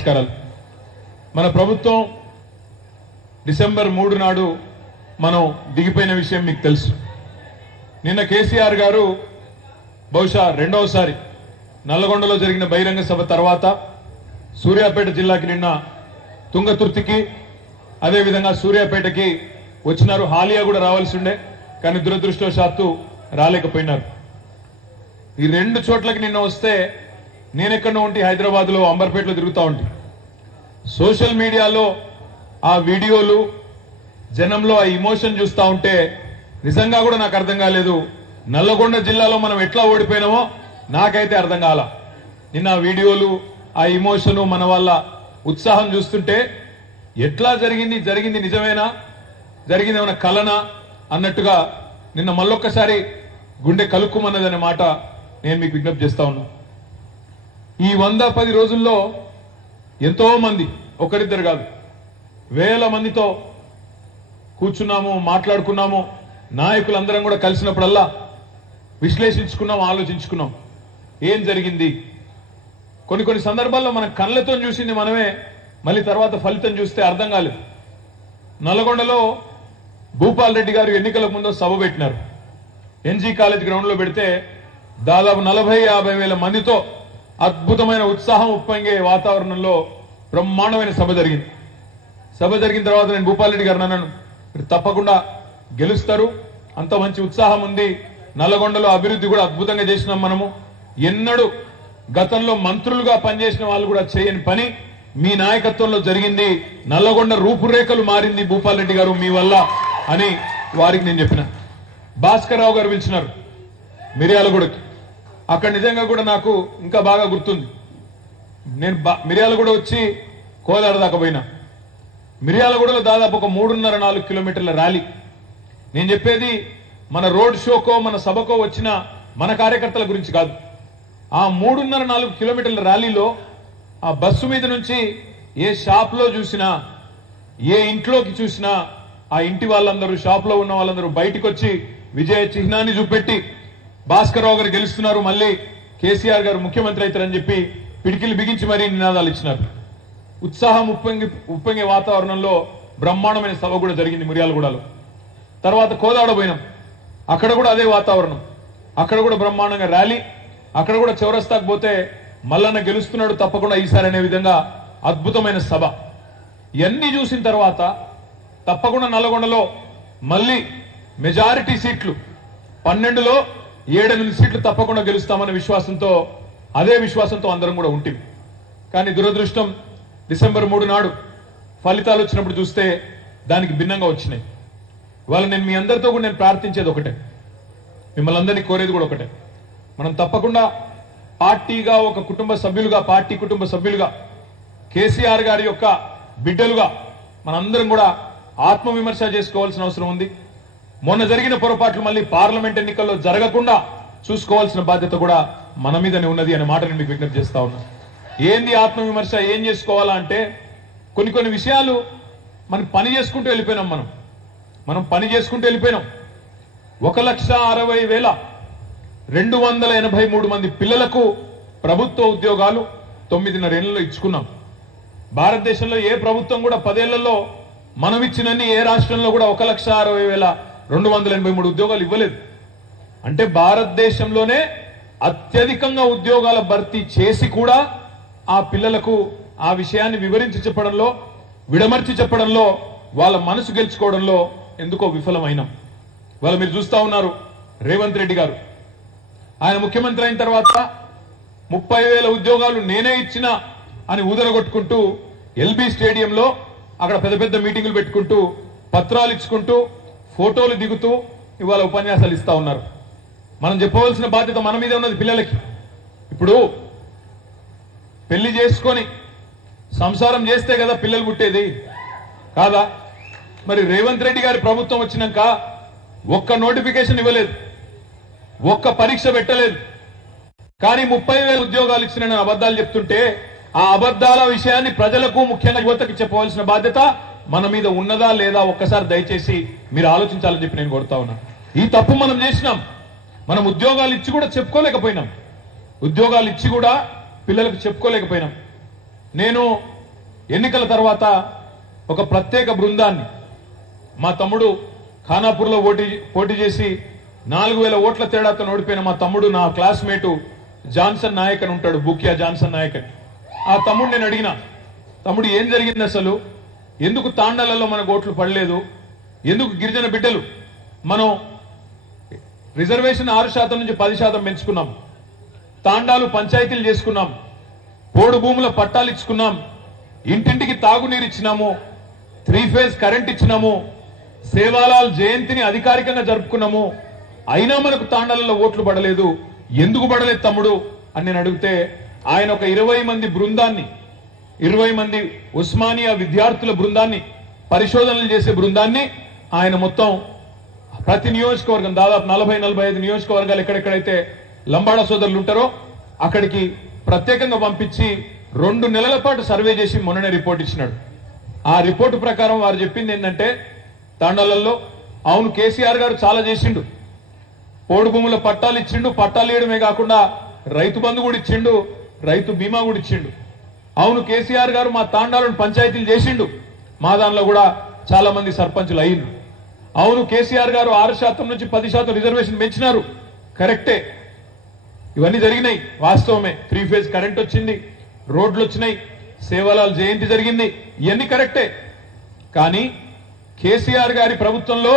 నమస్కారాలు. మన ప్రభుత్వం డిసెంబర్ 3 నాడు మనం దిగిపోయిన విషయం మీకు తెలుసు. నిన్న కేసీఆర్ గారు బహుశా రెండవసారి నల్లగొండలో జరిగిన బహిరంగ సభ తర్వాత సూర్యాపేట జిల్లాకి నిన్న తుంగతుర్తికి అదేవిధంగా సూర్యాపేటకి వచ్చినారు. హాలియా కూడా రావాల్సి ఉండే, కానీ దురదృష్టవశాత్తు రాలేకపోయినారు. ఈ రెండు చోట్లకి నిన్న వస్తే నేనెక్కడో ఉంటే హైదరాబాద్లో అంబర్పేటలో తిరుగుతూ ఉంటే సోషల్ మీడియాలో ఆ వీడియోలు జనంలో ఆ ఇమోషన్ చూస్తూ ఉంటే నిజంగా కూడా నాకు అర్థం కాలేదు. నల్లగొండ జిల్లాలో మనం ఎట్లా ఓడిపోయినామో నాకైతే అర్థం కాల. నిన్న ఆ వీడియోలు ఆ ఇమోషను మన వాళ్ళ ఉత్సాహం చూస్తుంటే ఎట్లా జరిగింది నిజమేనా, జరిగింది ఏమైనా కలనా అన్నట్టుగా నిన్న మళ్ళొక్కసారి గుండె కలుక్కుమన్నదనే మాట నేను మీకు విజ్ఞప్తి చేస్తా ఉన్నా. ఈ 110 రోజుల్లో ఎంతో మంది, ఒకరిద్దరు కాదు, వేల మందితో కూర్చున్నాము, మాట్లాడుకున్నాము. నాయకులందరం కూడా కలిసినప్పుడల్లా విశ్లేషించుకున్నాం, ఆలోచించుకున్నాం ఏం జరిగింది. కొన్ని సందర్భాల్లో మన కళ్ళతో చూసింది మనమే, మళ్ళీ తర్వాత ఫలితం చూస్తే అర్థం కాలేదు. నల్గొండలో భూపాల్ రెడ్డి గారు ఎన్నికలకు ముందు సభ పెట్టినారు. ఎన్జీ కాలేజ్ గ్రౌండ్ లో పెడితే దాదాపు 40-50 వేల మందితో అద్భుతమైన ఉత్సాహం ఉప్పొంగే వాతావరణంలో బ్రహ్మాండమైన సభ జరిగింది. సభ జరిగిన తర్వాత నేను భూపాల్ రెడ్డి గారు అన్నాను, మీరు తప్పకుండా గెలుస్తారు, అంత మంచి ఉత్సాహం ఉంది, నల్లగొండలో అభివృద్ధి కూడా అద్భుతంగా చేసినాం మనము, ఎన్నడూ గతంలో మంత్రులుగా పనిచేసిన వాళ్ళు కూడా చేయని పని మీ నాయకత్వంలో జరిగింది, నల్లగొండ రూపురేఖలు మారింది భూపాల్ రెడ్డి గారు మీ వల్ల అని వారికి నేను చెప్పిన. భాస్కర్ రావు గారు పిలిచినారు మిర్యాలగూడకి. అక్కడ నిజంగా కూడా నాకు ఇంకా బాగా గుర్తుంది. నేను మిర్యాలగూడ వచ్చి కోదాడ దాకా పోయినా. మిర్యాలగూడలో దాదాపు ఒక 3.5-4 కిలోమీటర్ల ర్యాలీ. నేను చెప్పేది మన రోడ్ షోకో మన సభకో వచ్చిన మన కార్యకర్తల గురించి కాదు. ఆ 3.5-4 కిలోమీటర్ల ర్యాలీలో ఆ బస్సు మీద నుంచి ఏ షాప్లో చూసినా, ఏ ఇంట్లోకి చూసినా ఆ ఇంటి వాళ్ళందరూ, షాప్లో ఉన్న వాళ్ళందరూ బయటకు వచ్చి విజయ చిహ్నాన్ని చూపెట్టి భాస్కర్ రావు గారు గెలుస్తున్నారు, మళ్ళీ కేసీఆర్ గారు ముఖ్యమంత్రి అవుతారని చెప్పి పిడికిలు బిగించి మరీ నినాదాలు ఇచ్చినారు. ఉత్సాహం ఉప్పొంగే వాతావరణంలో బ్రహ్మాండమైన సభ కూడా జరిగింది మిర్యాలగూడలో. తర్వాత కోదాడ పోయినాం, అక్కడ కూడా అదే వాతావరణం, అక్కడ కూడా బ్రహ్మాండంగా ర్యాలీ, అక్కడ కూడా చౌరస్తాకు పోతే మల్లన్న గెలుస్తున్నాడు తప్పకుండా ఈసారి అనే విధంగా అద్భుతమైన సభ. ఇవన్నీ చూసిన తర్వాత తప్పకుండా నల్లగొండలో మళ్ళీ మెజారిటీ సీట్లు 12లో 7-8 సీట్లు తప్పకుండా గెలుస్తామనే విశ్వాసంతో, అదే విశ్వాసంతో అందరం కూడా ఉంటుంది. కానీ దురదృష్టం డిసెంబర్ 3 నాడు ఫలితాలు వచ్చినప్పుడు చూస్తే దానికి భిన్నంగా వచ్చినాయి. ఇవాళ నేను మీ అందరితో కూడా నేను ప్రార్థించేది ఒకటే, మిమ్మల్ని అందరినీ కోరేది కూడా ఒకటే, మనం తప్పకుండా పార్టీగా ఒక కుటుంబ సభ్యులుగా, పార్టీ కుటుంబ సభ్యులుగా, కేసీఆర్ గారి యొక్క బిడ్డలుగా మనందరం కూడా ఆత్మవిమర్శ చేసుకోవాల్సిన అవసరం ఉంది. మొన్న జరిగిన పొరపాట్లు మళ్ళీ పార్లమెంట్ ఎన్నికల్లో జరగకుండా చూసుకోవాల్సిన బాధ్యత కూడా మన మీదనే ఉన్నది అనే మాట నేను మీకు విజ్ఞప్తి చేస్తా ఉన్నా. ఏంది ఆత్మవిమర్శ, ఏం చేసుకోవాలా అంటే కొన్ని విషయాలు మనం పని చేసుకుంటూ వెళ్ళిపోయినాం. మనం పని చేసుకుంటూ వెళ్ళిపోయినాం. 1,60,283 మంది పిల్లలకు ప్రభుత్వ ఉద్యోగాలు 9.5 ఏళ్లలో ఇచ్చుకున్నాం. భారతదేశంలో ఏ ప్రభుత్వం కూడా 10 ఏళ్లలో మనం ఇచ్చినన్ని ఏ రాష్ట్రంలో కూడా 1,60,283 ఉద్యోగాలు ఇవ్వలేదు. అంటే భారతదేశంలోనే అత్యధికంగా ఉద్యోగాల భర్తీ చేసి కూడా ఆ పిల్లలకు ఆ విషయాన్ని వివరించి చెప్పడంలో, విడమర్చి చెప్పడంలో, వాళ్ళ మనసు గెలుచుకోవడంలో ఎందుకో విఫలమైనాం. వాళ్ళు మీరు చూస్తా ఉన్నారు, రేవంత్ రెడ్డి గారు ఆయన ముఖ్యమంత్రి అయిన తర్వాత 30,000 ఉద్యోగాలు నేనే ఇచ్చిన అని ఊదరగొట్టుకుంటూ ఎల్బీ స్టేడియంలో అక్కడ పెద్ద మీటింగులు పెట్టుకుంటూ, పత్రాలు ఇచ్చుకుంటూ, ఫోటోలు దిగుతూ ఇవాళ ఉపన్యాసాలు ఇస్తా ఉన్నారు. మనం చెప్పవలసిన బాధ్యత మన మీద ఉన్నది పిల్లలకి. ఇప్పుడు పెళ్లి చేసుకొని సంసారం చేస్తే కదా పిల్లలు పుట్టేది కాదా? మరి రేవంత్ రెడ్డి గారి ప్రభుత్వం వచ్చినాక ఒక్క నోటిఫికేషన్ ఇవ్వలేదు, ఒక్క పరీక్ష పెట్టలేదు, కానీ 30,000 ఉద్యోగాలు ఇచ్చిన అబద్ధాలు చెప్తుంటే ఆ అబద్ధాల విషయాన్ని ప్రజలకు, ముఖ్యంగా యువతకి చెప్పవలసిన బాధ్యత మన మీద ఉన్నదా లేదా ఒక్కసారి దయచేసి మీరు ఆలోచించాలని చెప్పి నేను కోరుతా ఉన్నా. ఈ తప్పు మనం చేసినాం. మనం ఉద్యోగాలు ఇచ్చి కూడా చెప్పుకోలేకపోయినాం, ఉద్యోగాలు ఇచ్చి కూడా పిల్లలకు చెప్పుకోలేకపోయినాం. నేను ఎన్నికల తర్వాత ఒక ప్రత్యేక బృందాన్ని మా తమ్ముడు ఖానాపూర్లో పోటీ చేసి 4000 ఓట్ల తేడాతో ఓడిపోయిన మా తమ్ముడు నా క్లాస్మేటు జాన్సన్ నాయక్ అని ఉంటాడు, బుకియా జాన్సన్ నాయక్ అని. ఆ తమ్ముడు నేను అడిగిన, తమ్ముడు ఏం జరిగింది అసలు, ఎందుకు తాండాలలో మనకు ఓట్లు పడలేదు, ఎందుకు గిరిజన బిడ్డలు మనం రిజర్వేషన్ 6% నుంచి 10% పెంచుకున్నాం, తాండాలు పంచాయతీలు చేసుకున్నాం, పోడు భూముల పట్టాలు ఇచ్చుకున్నాం, ఇంటింటికి తాగునీరు ఇచ్చినాము, 3 ఫేజ్ కరెంట్ ఇచ్చినాము, సేవాలాల్ జయంతిని అధికారికంగా జరుపుకున్నాము, అయినా మనకు తాండాలలో ఓట్లు పడలేదు, ఎందుకు పడలేదు తమ్ముడు అని నేను అడిగితే ఆయన ఒక 20 మంది బృందాన్ని, 20 మంది ఉస్మానియా విద్యార్థుల బృందాన్ని, పరిశోధనలు చేసే బృందాన్ని ఆయన మొత్తం ప్రతి నియోజకవర్గం దాదాపు 40-45 నియోజకవర్గాలు ఎక్కడెక్కడైతే లంబాడా సోదరులు ఉంటారో అక్కడికి ప్రత్యేకంగా పంపించి 2 నెలల పాటు సర్వే చేసి మొన్ననే రిపోర్ట్ ఇచ్చినాడు. ఆ రిపోర్టు ప్రకారం వారు చెప్పింది ఏంటంటే, తాండాలలో అవును కేసీఆర్ గారు చాలా చేసిండు, పోడు భూముల పట్టాలు ఇచ్చిండు, పట్టాలు ఇవ్వడమే కాకుండా రైతు బంధు కూడా ఇచ్చిండు, రైతు బీమా కూడా ఇచ్చిండు. అవును కేసీఆర్ గారు మా తాండాలను పంచాయతీలు చేసిండు, మా దానిలో కూడా చాలా మంది సర్పంచులు అయ్యిండు. అవును కేసీఆర్ గారు 6% నుంచి 10% రిజర్వేషన్ పెంచినారు, కరెక్టే, ఇవన్నీ జరిగినాయి, వాస్తవమే. 3 ఫేజ్ కరెంట్ వచ్చింది, రోడ్లు వచ్చినాయి, సేవలాల్ జయంతి జరిగింది, ఇవన్నీ కరెక్టే. కానీ కేసీఆర్ గారి ప్రభుత్వంలో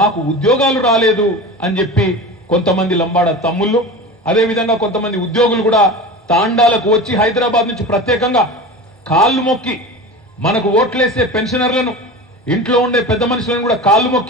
మాకు ఉద్యోగాలు రాలేదు అని చెప్పి కొంతమంది లంబాడా తమ్ముళ్ళు, అదేవిధంగా కొంతమంది ఉద్యోగులు కూడా తాండాలకు వచ్చి హైదరాబాద్ నుంచి ప్రత్యేకంగా కాళ్ళు మొక్కి, మనకు ఓట్లేసే పెన్షనర్లను, ఇంట్లో ఉండే పెద్ద మనుషులను కూడా కాళ్ళు మొక్కి